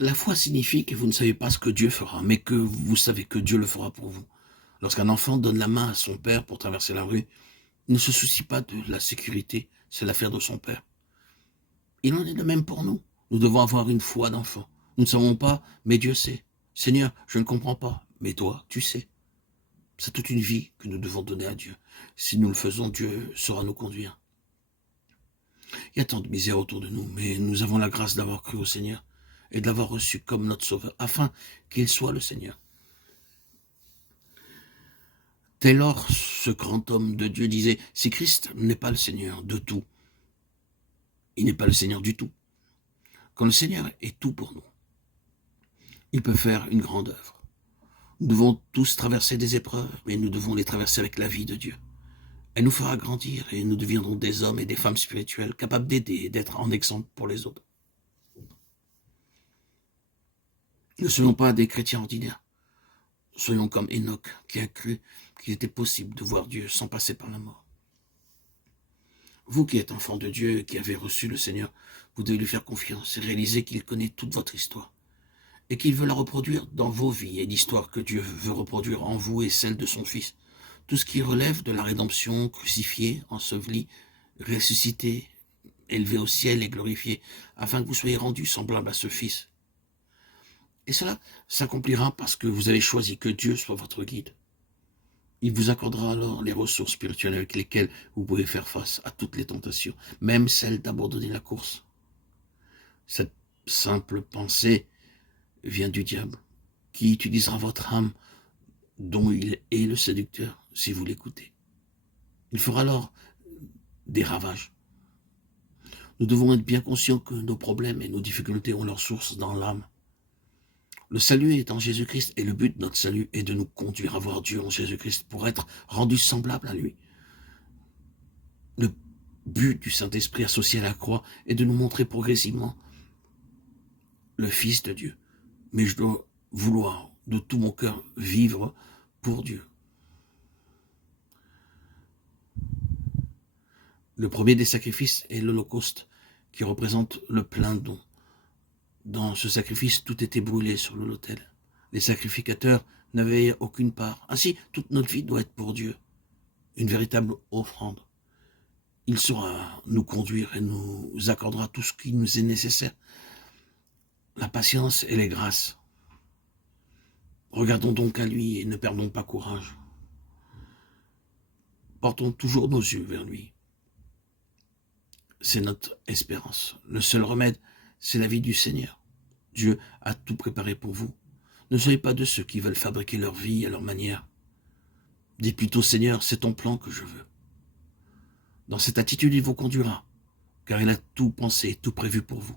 La foi signifie que vous ne savez pas ce que Dieu fera, mais que vous savez que Dieu le fera pour vous. Lorsqu'un enfant donne la main à son père pour traverser la rue, il ne se soucie pas de la sécurité, c'est l'affaire de son père. Il en est de même pour nous. Nous devons avoir une foi d'enfant. Nous ne savons pas, mais Dieu sait. Seigneur, je ne comprends pas, mais toi, tu sais. C'est toute une vie que nous devons donner à Dieu. Si nous le faisons, Dieu saura nous conduire. Il y a tant de misère autour de nous, mais nous avons la grâce d'avoir cru au Seigneur et de l'avoir reçu comme notre Sauveur, afin qu'il soit le Seigneur. Taylor, ce grand homme de Dieu, disait, si Christ n'est pas le Seigneur de tout, il n'est pas le Seigneur du tout. Quand le Seigneur est tout pour nous, il peut faire une grande œuvre. Nous devons tous traverser des épreuves, mais nous devons les traverser avec la vie de Dieu. Elle nous fera grandir et nous deviendrons des hommes et des femmes spirituels capables d'aider et d'être en exemple pour les autres. Ne soyons pas des chrétiens ordinaires. Soyons comme Enoch qui a cru qu'il était possible de voir Dieu sans passer par la mort. Vous qui êtes enfants de Dieu et qui avez reçu le Seigneur, vous devez lui faire confiance et réaliser qu'il connaît toute votre histoire et qu'il veut la reproduire dans vos vies et l'histoire que Dieu veut reproduire en vous et celle de son Fils. Tout ce qui relève de la rédemption, crucifié, enseveli, ressuscité, élevé au ciel et glorifié, afin que vous soyez rendus semblables à ce Fils. Et cela s'accomplira parce que vous avez choisi que Dieu soit votre guide. Il vous accordera alors les ressources spirituelles avec lesquelles vous pouvez faire face à toutes les tentations, même celle d'abandonner la course. Cette simple pensée vient du diable, qui utilisera votre âme, dont il est le séducteur, si vous l'écoutez. Il fera alors des ravages. Nous devons être bien conscients que nos problèmes et nos difficultés ont leur source dans l'âme. Le salut est en Jésus-Christ et le but de notre salut est de nous conduire à voir Dieu en Jésus-Christ pour être rendus semblables à lui. Le but du Saint-Esprit associé à la croix est de nous montrer progressivement le Fils de Dieu. Mais je dois vouloir de tout mon cœur vivre pour Dieu. Le premier des sacrifices est l'Holocauste, qui représente le plein don. Dans ce sacrifice, tout était brûlé sur l'autel. Les sacrificateurs n'avaient aucune part. Ainsi, toute notre vie doit être pour Dieu, une véritable offrande. Il saura nous conduire et nous accordera tout ce qui nous est nécessaire. La patience et les grâces. Regardons donc à lui et ne perdons pas courage. Portons toujours nos yeux vers lui. C'est notre espérance. Le seul remède, c'est la vie du Seigneur. Dieu a tout préparé pour vous. Ne soyez pas de ceux qui veulent fabriquer leur vie à leur manière. Dis plutôt, Seigneur, c'est ton plan que je veux. Dans cette attitude, il vous conduira, car il a tout pensé, tout prévu pour vous.